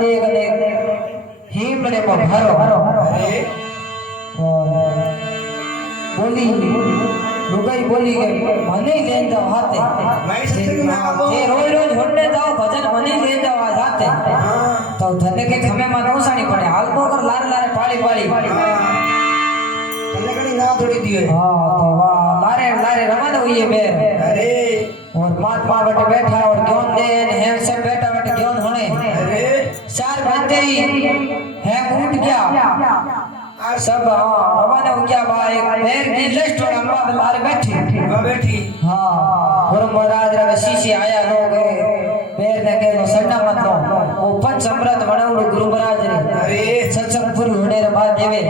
देख हिमड़े में भरो बोली लुगाई बोली गई मने ले जाओ हाथे ये रोज रोज होने जाओ भजन मने ले जाओ आज हाथे तो धने के खमे में नौसानी पड़े हाल तो कर लारे लारे पाली पाली धने कड़ी ना थोड़ी दियो हां तो वाह लारे लारे रमन हुई है बेर अरे और महात्मा बैठे बैठा और ज्ञान दे है सब बैठा बैठे ज्ञान होने अरे चार बजते ही है उठ गया सब रवाना हो गया बा एक पैर की लिस्ट और अम्मा लारे बैठी हाँ और महाराज रे शीशी आया लोग पैर ने के सन्ना मत लो वो पंच अमृत बनाउड़ गुरु महाराज रे अरे सत्संग पूरी होने रे बाद देवे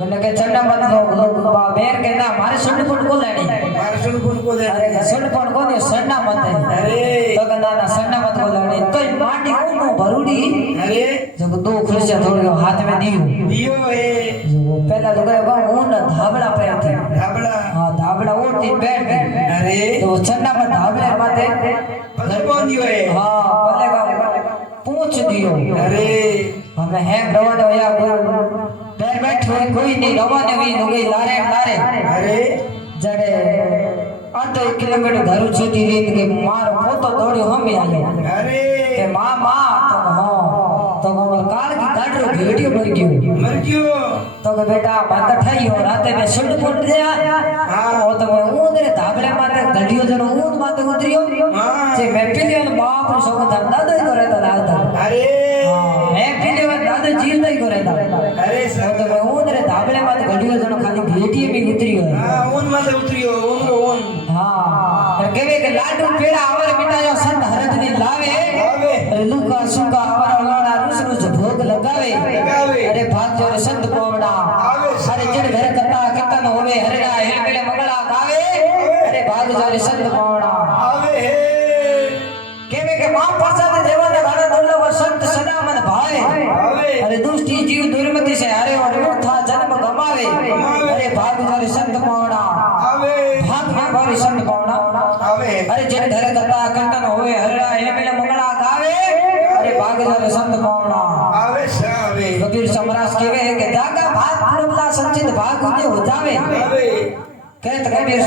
मैंने के चन्ना मत लो लोग बा पैर के ना मारे सुन फुट को लेनी अरे सुन फुट को दे सन्ना मत अरे तो कहना ना सन्ना मत को लेनी तो माटी को भरूड़ी अरे जब दो खुर्सियां थोड़ी हाथ में दियो है जो पहला तो गए ऊन धाबड़ा पे थे धाबड़ा हां धाबड़ा ओटी बैठ गई अरे तो चन्ना में धाबड़े माथे पत्थर बांध दियो है हां पहले का पूछ दियो अरे हमें है रवाना होया पैर बैठ हुए कोई नहीं रवाना हुई हो गई लारे लारे अरे जड़े आधो किलोमीटर घर छूटी रीत के मार पोतो दौड़ियो हम आयो अरे के मां मां तो हां तो काल की गाड़रो भेड़ियो मर गयो तो के बेटा बात ठाई हो राते में सुंड फुट गया हां वो तो ऊन रे धाबड़े माथे गडियो जनो ऊन माथे उतरियो जे मैं पिलियो बाप रे सोक धंधा दई करे तो दादा अरे मैं पिलियो दादा जीव दई करे दा अरे वो तो ऊन रे धाबड़े माथे गडियो जनो खाली भेड़िए भी उतरियो हां ऊन माथे उतरियो ऊन हां और केवे के लाडू पेड़ा आवर मिटायो संत हरत दी लावे अरे लुका सुका आवर ओलाना रुस रुस भोग लगावे अरे भाग जो रे संत कोवड़ा अरे जड़ घर कथा कीर्तन होवे हरड़ा हेलमेले मंगला गावे अरे भाग जो रे संत कोवड़ा आवे केवे के मां प्रसाद देवा ने गाना दुर्लभ संत सदा मन भाए अरे दुष्टि जीव दुर्मति से हरे और मूर्खा जन्म गमावे अरे भाग जो रे संत कोवड़ा भाग में भारी संत कोवड़ा अरे जड़ घर कथा कीर्तन होवे हरड़ा हेलमेले मंगला गावे अरे भाग जो रे संत कोवड़ा कबीर समरास केवे के जागा भाग पुरबला संचित भाग उदय हो जावे कहत कबीर